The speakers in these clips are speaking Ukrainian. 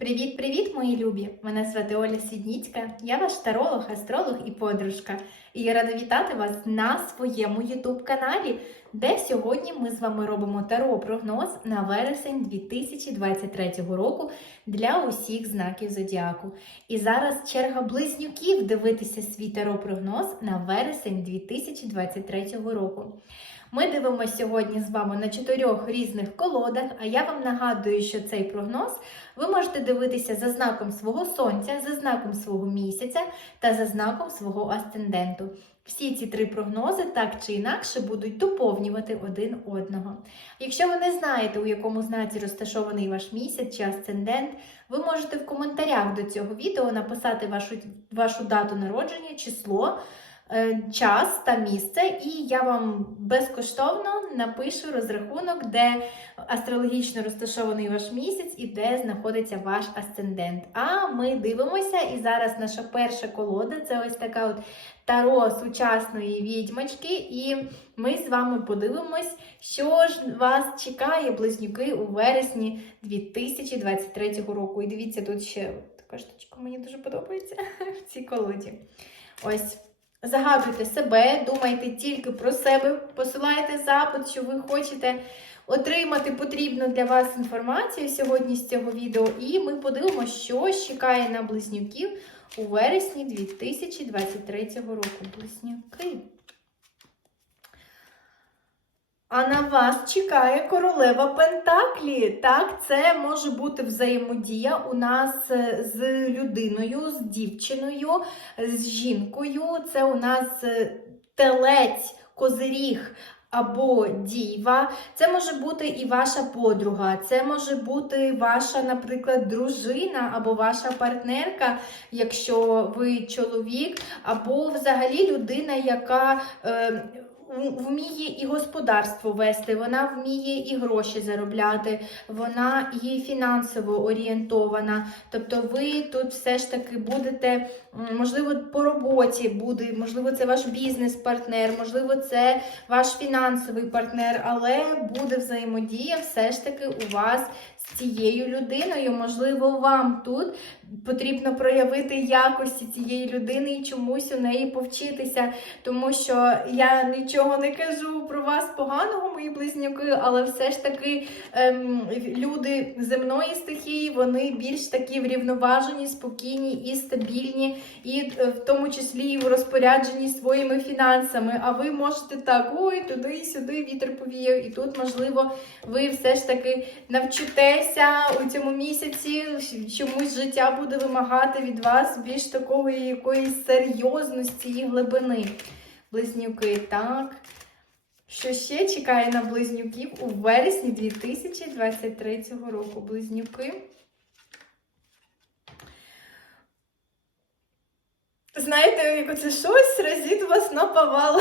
Привіт-привіт, мої любі! Мене звати Оля Сідніцька, я ваш таролог, астролог і подружка. І я рада вітати вас на своєму YouTube каналі, де сьогодні ми з вами робимо таро-прогноз на вересень 2023 року для усіх знаків зодіаку. І зараз черга близнюків дивитися свій таро-прогноз на вересень 2023 року. Ми дивимося сьогодні з вами на чотирьох різних колодах, а я вам нагадую, що цей прогноз ви можете дивитися за знаком свого сонця, за знаком свого місяця та за знаком свого асценденту. Всі ці три прогнози так чи інакше будуть доповнювати один одного. Якщо ви не знаєте, у якому знаці розташований ваш місяць чи асцендент, ви можете в коментарях до цього відео написати вашу, вашу дату народження, число. Е, Час та місце, і я вам безкоштовно напишу розрахунок, де астрологічно розташований ваш місяць і де знаходиться ваш асцендент. А ми дивимося, і зараз наша перша колода це ось така от таро сучасної відьмочки. І ми з вами подивимось, що ж вас чекає, близнюки, у вересні 2023 року. І дивіться, тут ще така штучка мені дуже подобається в цій колоді. Ось. Загадуйте себе, думайте тільки про себе, посилайте запит, що ви хочете отримати потрібну для вас інформацію сьогодні з цього відео, і ми подивимося, що чекає на близнюків у вересні 2023 року. Близнюки. А на вас чекає королева Пентаклі. Так, це може бути взаємодія у нас е, з людиною, з дівчиною, з жінкою. Це у нас е, телець, козиріг. Або діва, це може бути і ваша подруга, це може бути ваша, наприклад, дружина або ваша партнерка, якщо ви чоловік, або взагалі людина, яка е, вміє і господарство вести, вона вміє і гроші заробляти, вона є фінансово орієнтована. Тобто ви тут все ж таки будете, можливо, по роботі буде, можливо, це ваш бізнес-партнер, можливо, це ваш фінансовий партнер, але буде взаємодія все ж таки у вас цією людиною. Можливо, вам тут потрібно проявити якості цієї людини і чомусь у неї повчитися, тому що я нічого не кажу про вас поганого, мої близнюки, але все ж таки ем, люди земної стихії, вони більш такі врівноважені, спокійні і стабільні, і е, в тому числі і в розпорядженні своїми фінансами. А ви можете так, ой, туди, сюди вітер повіяв, і тут, можливо, ви все ж таки навчитеся у цьому місяці чомусь життя буде вимагати від вас більш такої якоїсь серйозності і глибини. Близнюки, так. Що ще чекає на близнюків у вересні 2023 року? Близнюки. Знаєте, як оце щось разить вас наповало.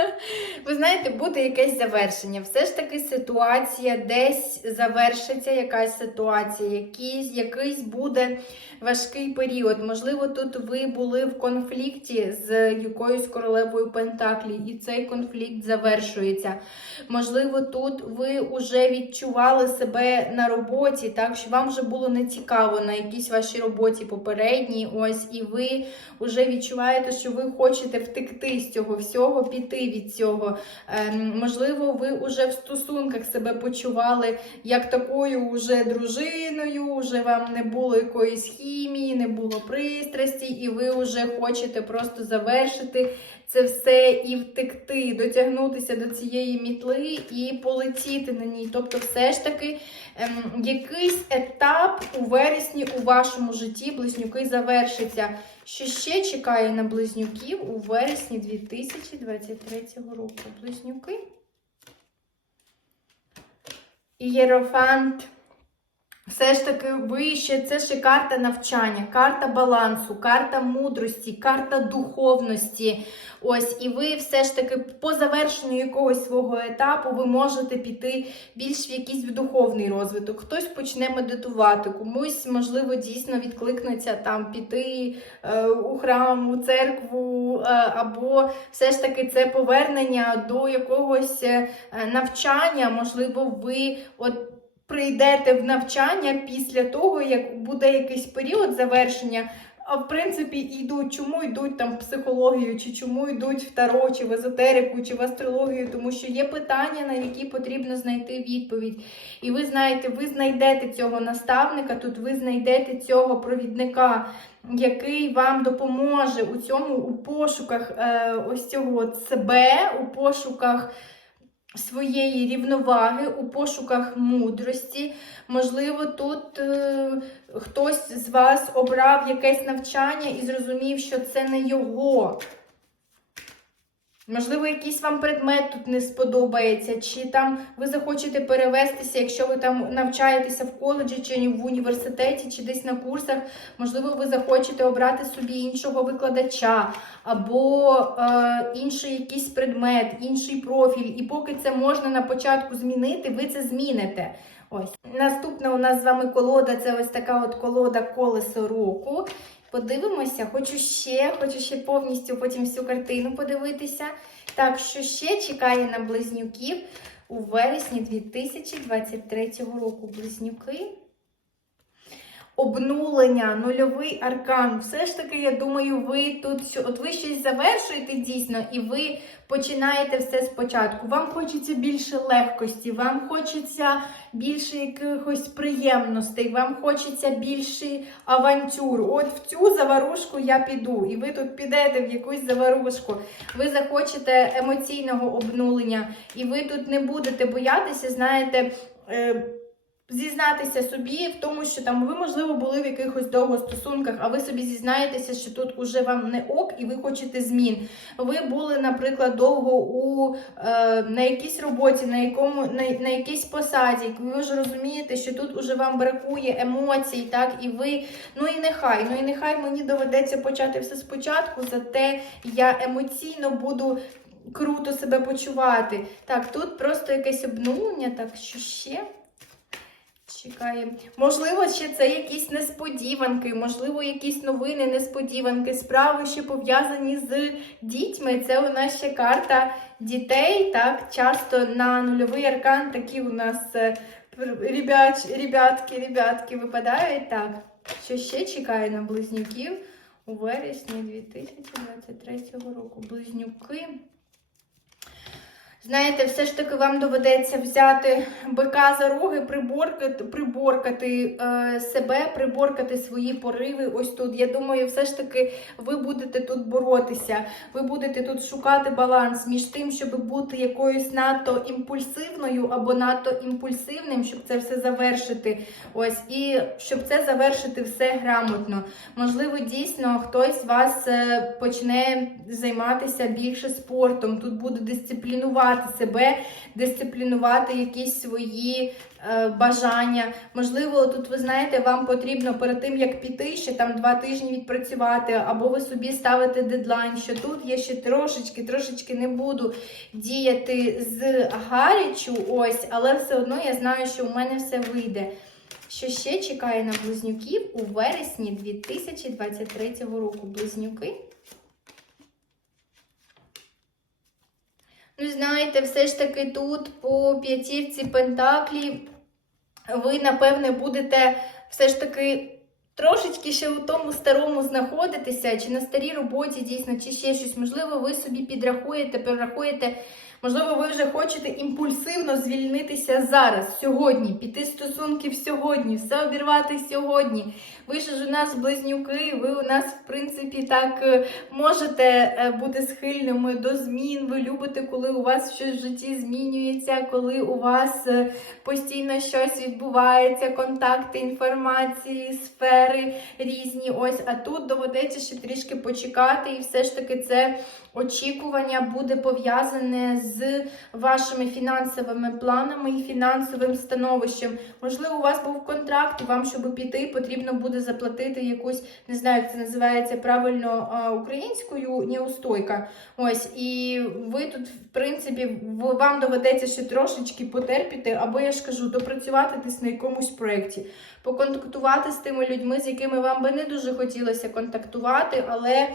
Ви знаєте, буде якесь завершення. Все ж таки ситуація десь завершиться, якась ситуація, якийсь, якийсь буде важкий період. Можливо, тут ви були в конфлікті з якоюсь королевою Пентаклі, і цей конфлікт завершується. Можливо, тут ви вже відчували себе на роботі, так що вам вже було нецікаво на якійсь вашій роботі попередній. Ось, і ви вже відчуваєте, що ви хочете втекти з цього всього, піти від цього. Ем, можливо, ви вже в стосунках себе почували як такою вже дружиною, вже вам не було якоїсь хімії, не було пристрасті, і ви вже хочете просто завершити це все і втекти, дотягнутися до цієї мітли і полетіти на ній. Тобто, все ж таки, ем, якийсь етап у вересні у вашому житті близнюки завершиться. Що ще чекає на близнюків у вересні 2023 року? Близнюки? Єрофант. Все ж таки вище, це ще карта навчання, карта балансу, карта мудрості, карта духовності. Ось, і ви все ж таки по завершенню якогось свого етапу ви можете піти більш в якийсь духовний розвиток. Хтось почне медитувати, комусь, можливо, дійсно відкликнеться там піти е, у храм, у церкву, е, або все ж таки це повернення до якогось е, навчання, можливо, ви от прийдете в навчання після того, як буде якийсь період завершення. А в принципі йдуть, чому йдуть там в психологію, чи чому йдуть в таро, чи в езотерику, чи в астрологію, тому що є питання, на які потрібно знайти відповідь. І ви знаєте, ви знайдете цього наставника, тут ви знайдете цього провідника, який вам допоможе у цьому у пошуках е, ось цього себе, у пошуках своєї рівноваги, у пошуках мудрості. Можливо, тут е, хтось з вас обрав якесь навчання і зрозумів, що це не його. Можливо, якийсь вам предмет тут не сподобається, чи там ви захочете перевестися, якщо ви там навчаєтеся в коледжі, чи в університеті, чи десь на курсах. Можливо, ви захочете обрати собі іншого викладача, або е, інший якийсь предмет, інший профіль. І поки це можна на початку змінити, ви це зміните. Ось наступна у нас з вами колода це ось така от колода колесо року. Подивимося, хочу ще, хочу ще повністю потім всю картину подивитися. Так, що ще чекає на близнюків у вересні 2023 року. Близнюки. Обнулення, нульовий аркан. Все ж таки, я думаю, ви тут от ви щось завершуєте дійсно, і ви починаєте все спочатку. Вам хочеться більше легкості, вам хочеться більше якихось приємностей, вам хочеться більше авантюр. От в цю заварушку я піду, і ви тут підете в якусь заварушку. Ви захочете емоційного обнулення, і ви тут не будете боятися, знаєте. Зізнатися собі в тому, що там ви, можливо, були в якихось довгостосунках, а ви собі зізнаєтеся, що тут уже вам не ок, і ви хочете змін. Ви були, наприклад, довго у е, на якійсь роботі, на якому на, на якійсь посаді. Ви вже розумієте, що тут уже вам бракує емоцій, так і ви. Ну і нехай, ну і нехай мені доведеться почати все спочатку, зате я емоційно буду. Круто себе почувати. Так, тут просто якесь обнулення, так що ще. Чекає. Можливо, ще це якісь несподіванки, можливо, якісь новини, несподіванки, справи ще пов'язані з дітьми. Це у нас ще карта дітей. Так, часто на нульовий аркан такі у нас е, ребят, ребятки, ребятки випадають. Так, що ще чекає на близнюків у вересні 2023 року. Близнюки. Знаєте, все ж таки вам доведеться взяти бика за роги, приборкати, приборкати е, себе, приборкати свої пориви. Ось тут. Я думаю, все ж таки ви будете тут боротися. Ви будете тут шукати баланс між тим, щоб бути якоюсь надто імпульсивною або надто імпульсивним, щоб це все завершити. Ось, і щоб це завершити все грамотно. Можливо, дійсно хтось з вас е, почне займатися більше спортом. Тут буде дисциплінувати себе, дисциплінувати якісь свої е, бажання. Можливо, тут ви знаєте, вам потрібно перед тим, як піти, ще там два тижні відпрацювати, або ви собі ставите дедлайн, що тут я ще трошечки, трошечки не буду діяти з гарячу, ось, але все одно я знаю, що у мене все вийде. Що ще чекає на близнюків у вересні 2023 року? Близнюки. Ну, знаєте, все ж таки тут по п'ятірці Пентаклі ви, напевне, будете все ж таки трошечки ще у тому старому знаходитися, чи на старій роботі дійсно, чи ще щось. Можливо, ви собі підрахуєте, перерахуєте. Можливо, ви вже хочете імпульсивно звільнитися зараз, сьогодні, піти з стосунків сьогодні, все обірвати сьогодні. Ви ж у нас близнюки, ви у нас, в принципі, так е, можете е, бути схильними до змін. Ви любите, коли у вас щось в житті змінюється, коли у вас е, постійно щось відбувається, контакти, інформації, сфери різні. Ось, а тут доведеться ще трішки почекати, і все ж таки це очікування буде пов'язане з вашими фінансовими планами і фінансовим становищем. Можливо, у вас був контракт, і вам, щоб піти, потрібно буде заплатити якусь, не знаю, як це називається правильно українською неустойка. Ось, і ви тут, в принципі, вам доведеться ще трошечки потерпіти, або я ж кажу, допрацювати десь на якомусь проєкті, поконтактувати з тими людьми, з якими вам би не дуже хотілося контактувати, але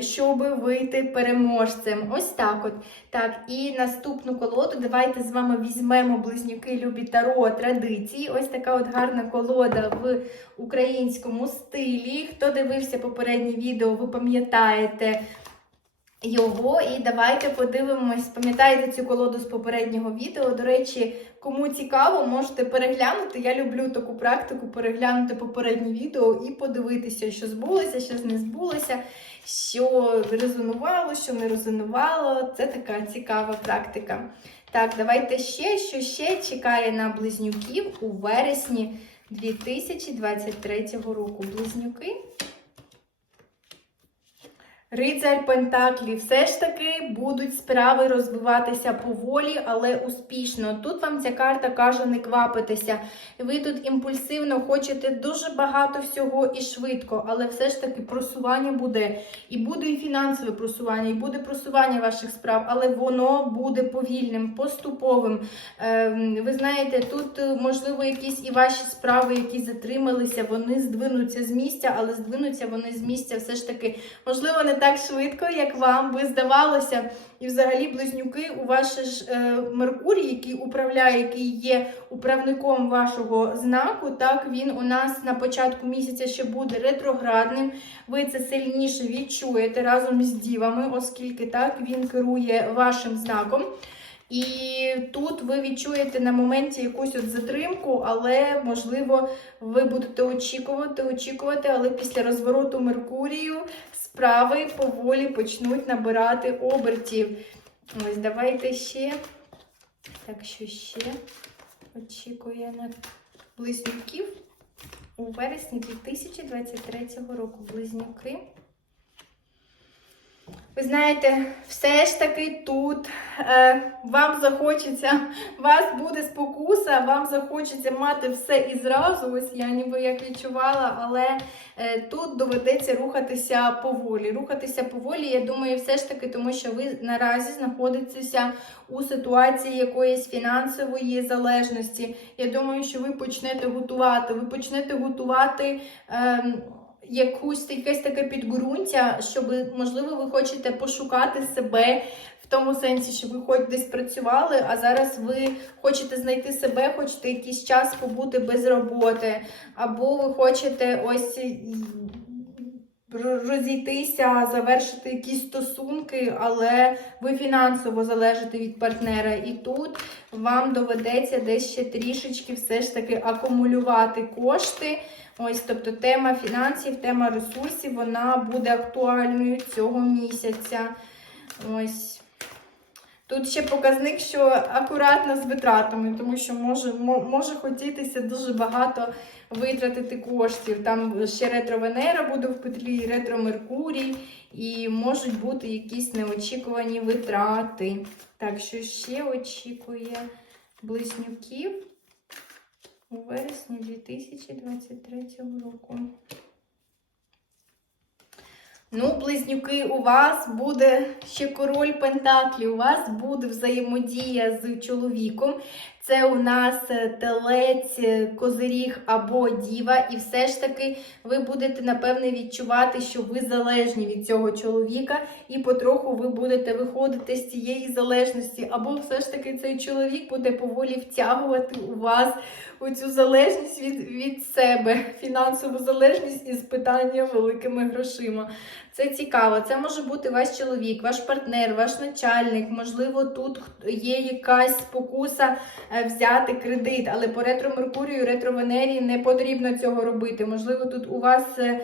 щоб вийти переможцем. Ось так от. Так, і наступну колоду давайте з вами візьмемо близнюки Любі Таро традиції. Ось така от гарна колода в українському стилі. Хто дивився попереднє відео, ви пам'ятаєте. Його, і давайте подивимось. Пам'ятаєте цю колоду з попереднього відео? До речі, кому цікаво, можете переглянути. Я люблю таку практику переглянути попереднє відео і подивитися, що збулося, що не збулося, що резонувало, що не резонувало. Це така цікава практика. Так, давайте ще, що ще чекає на близнюків у вересні 2023 року. Близнюки. Рицарь Пентаклі, все ж таки будуть справи розвиватися поволі, але успішно. Тут вам ця карта каже не квапитися. Ви тут імпульсивно хочете дуже багато всього і швидко, але все ж таки просування буде. І буде і фінансове просування, і буде просування ваших справ, але воно буде повільним, поступовим. Ем, ви знаєте, тут е, можливо якісь і ваші справи, які затрималися, вони здвинуться з місця, але здвинуться вони з місця все ж таки, можливо, не так швидко, як вам би здавалося. І взагалі близнюки у ваш ж е, Меркурій, який управляє, який є управником вашого знаку, так він у нас на початку місяця ще буде ретроградним. Ви це сильніше відчуєте разом з дівами, оскільки так він керує вашим знаком. І тут ви відчуєте на моменті якусь от затримку, але можливо ви будете очікувати, очікувати, але після розвороту Меркурію справи поволі почнуть набирати обертів. Ось давайте ще. Так що ще очікує на близнюків у вересні 2023 року. Близнюки. Ви знаєте, все ж таки тут е, вам захочеться, вас буде спокуса, вам захочеться мати все і зразу. Ось я ніби як відчувала, але е, тут доведеться рухатися поволі. Рухатися поволі, я думаю, все ж таки, тому що ви наразі знаходитеся у ситуації якоїсь фінансової залежності. Я думаю, що ви почнете готувати. Ви почнете готувати. Е, якусь якесь таке підґрунтя, щоб, можливо, ви хочете пошукати себе в тому сенсі, що ви хоч десь працювали, а зараз ви хочете знайти себе, хочете якийсь час побути без роботи, або ви хочете ось розійтися, завершити якісь стосунки, але ви фінансово залежите від партнера. І тут вам доведеться десь ще трішечки все ж таки акумулювати кошти. Ось, тобто тема фінансів, тема ресурсів, вона буде актуальною цього місяця. Ось. Тут ще показник, що акуратно з витратами, тому що може може хотітися дуже багато витратити коштів. Там ще ретро-Венера буде в петлі, ретро-Меркурій, і можуть бути якісь неочікувані витрати. Так що ще очікує близнюків у вересні 2023 року. Ну, близнюки, у вас буде ще король Пентаклі, у вас буде взаємодія з чоловіком. Це у нас е, телець, е, козиріг або діва, і все ж таки ви будете, напевне, відчувати, що ви залежні від цього чоловіка, і потроху ви будете виходити з цієї залежності, або все ж таки цей чоловік буде поволі втягувати у вас у цю залежність від, від себе, фінансову залежність із питання великими грошима. Це цікаво. Це може бути ваш чоловік, ваш партнер, ваш начальник. Можливо, тут є якась спокуса е, взяти кредит, але по ретро Меркурію, ретро Венері не потрібно цього робити. Можливо, тут у вас е,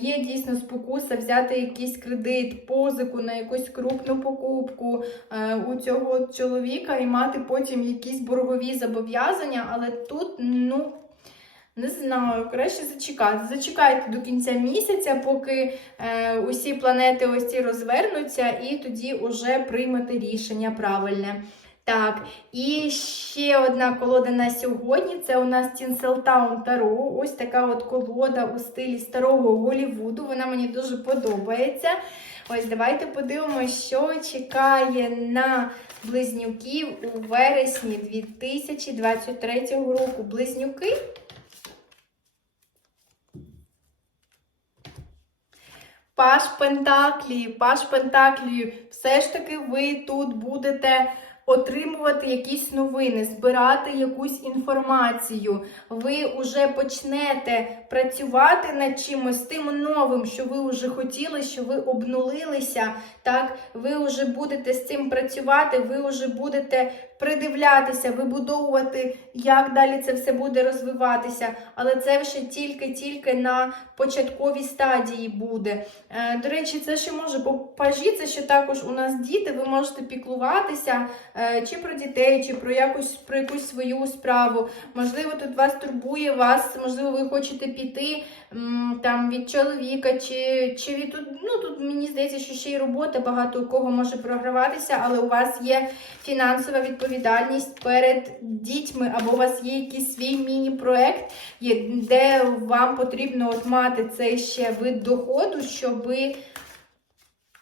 є дійсно спокуса взяти якийсь кредит, позику на якусь крупну покупку е, у цього чоловіка і мати потім якісь боргові зобов'язання, але тут, ну. Не знаю, краще зачекати. Зачекайте до кінця місяця, поки е, усі планети ось ці розвернуться, і тоді вже приймете рішення правильне. Так, і ще одна колода на сьогодні це у нас Тінселтаун Таро. Ось така от колода у стилі старого Голівуду. Вона мені дуже подобається. Ось давайте подивимося, що чекає на близнюків у вересні 2023 року. Близнюки. Паш Пентаклі, Паш Пентаклі, все ж таки ви тут будете отримувати якісь новини, збирати якусь інформацію. Ви вже почнете працювати над чимось тим новим, що ви вже хотіли, що ви обнулилися. Так, ви вже будете з цим працювати, ви вже будете придивлятися, вибудовувати, як далі це все буде розвиватися. Але це вже тільки-тільки на початковій стадії буде. Е, До речі, це ще може по пажі, це також у нас діти. Ви можете піклуватися е, чи про дітей, чи про якусь про якусь свою справу. Можливо, тут вас турбує вас, можливо, ви хочете піти м, там від чоловіка, чи, чи від. Ну тут мені здається, що ще й робота багато у кого може програватися, але у вас є фінансова відповідальність перед дітьми, або у вас є якийсь свій міні-проект, де вам потрібно от мати цей ще вид доходу, щоби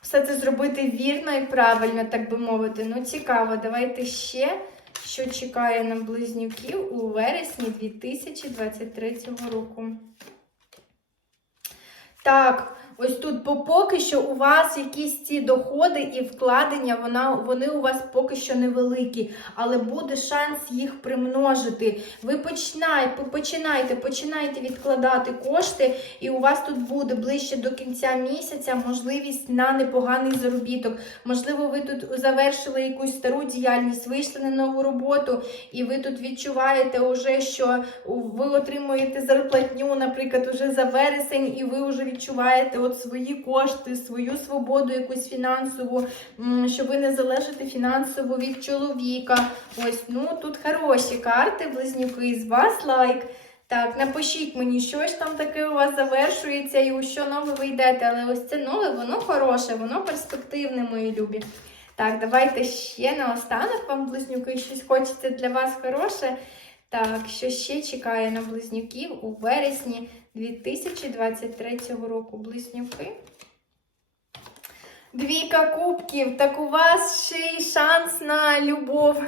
все це зробити вірно і правильно, так би мовити. Ну, цікаво, давайте ще, що чекає на близнюків у вересні 2023 року. Так, ось тут по- поки що у вас якісь ці доходи і вкладення, вона, вони у вас поки що невеликі, але буде шанс їх примножити. Ви починайте, починайте, починайте відкладати кошти, і у вас тут буде ближче до кінця місяця можливість на непоганий заробіток. Можливо, ви тут завершили якусь стару діяльність, вийшли на нову роботу, і ви тут відчуваєте уже, що ви отримуєте зарплатню, наприклад, уже за вересень, і ви вже відчуваєте от свої кошти, свою свободу, якусь фінансову, м, що ви не залежите фінансово від чоловіка. Ось, ну тут хороші карти, близнюки, з вас лайк. Так, напишіть мені, що ж там таке у вас завершується і у що нове ви йдете. Але ось це нове, воно хороше, воно перспективне, мої любі. Так, давайте ще наостанок вам, близнюки, щось хочеться для вас хороше. Так, що ще чекає на близнюків у вересні 2023 року. Близнюки. Двійка кубків, так у вас ще й шанс на любов,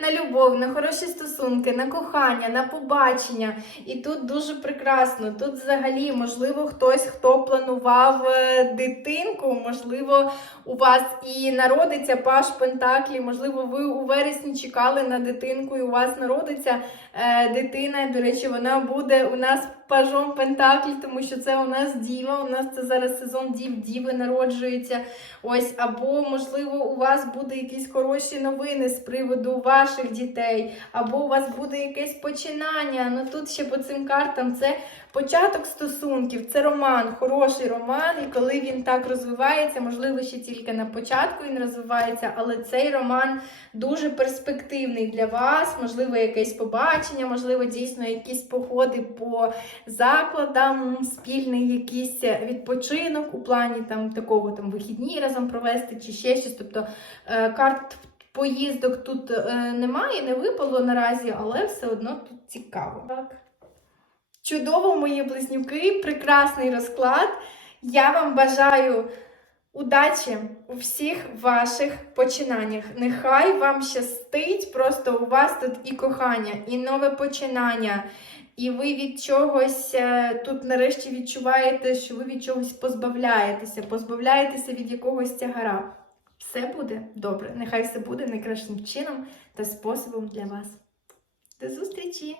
на любов, на хороші стосунки, на кохання, на побачення. І тут дуже прекрасно. Тут взагалі, можливо, хтось, хто планував е, дитинку, можливо, у вас і народиться паш Пентаклі, можливо, ви у вересні чекали на дитинку, і у вас народиться е, дитина. До речі, вона буде у нас пажом Пентаклі, тому що це у нас діва. У нас це зараз сезон дів, діви народжується. Ось, або, можливо, у вас буде якісь хороші новини з приводу ваших дітей, або у вас буде якесь починання. Ну тут ще по цим картам це початок стосунків, це роман, хороший роман, і коли він так розвивається, можливо, ще тільки на початку він розвивається, але цей роман дуже перспективний для вас. Можливо, якесь побачення, можливо, дійсно якісь походи по закладам, спільний якийсь відпочинок у плані там такого там вихідні разом провести чи ще щось. Тобто е, карт поїздок тут е, немає, не випало наразі, але все одно тут цікаво. Так. Чудово, мої близнюки, прекрасний розклад. Я вам бажаю удачі у всіх ваших починаннях. Нехай вам щастить, просто у вас тут і кохання, і нове починання. І ви від чогось е, тут нарешті відчуваєте, що ви від чогось позбавляєтеся, позбавляєтеся від якогось тягара. Все буде добре. Нехай все буде найкращим чином та способом для вас. До зустрічі!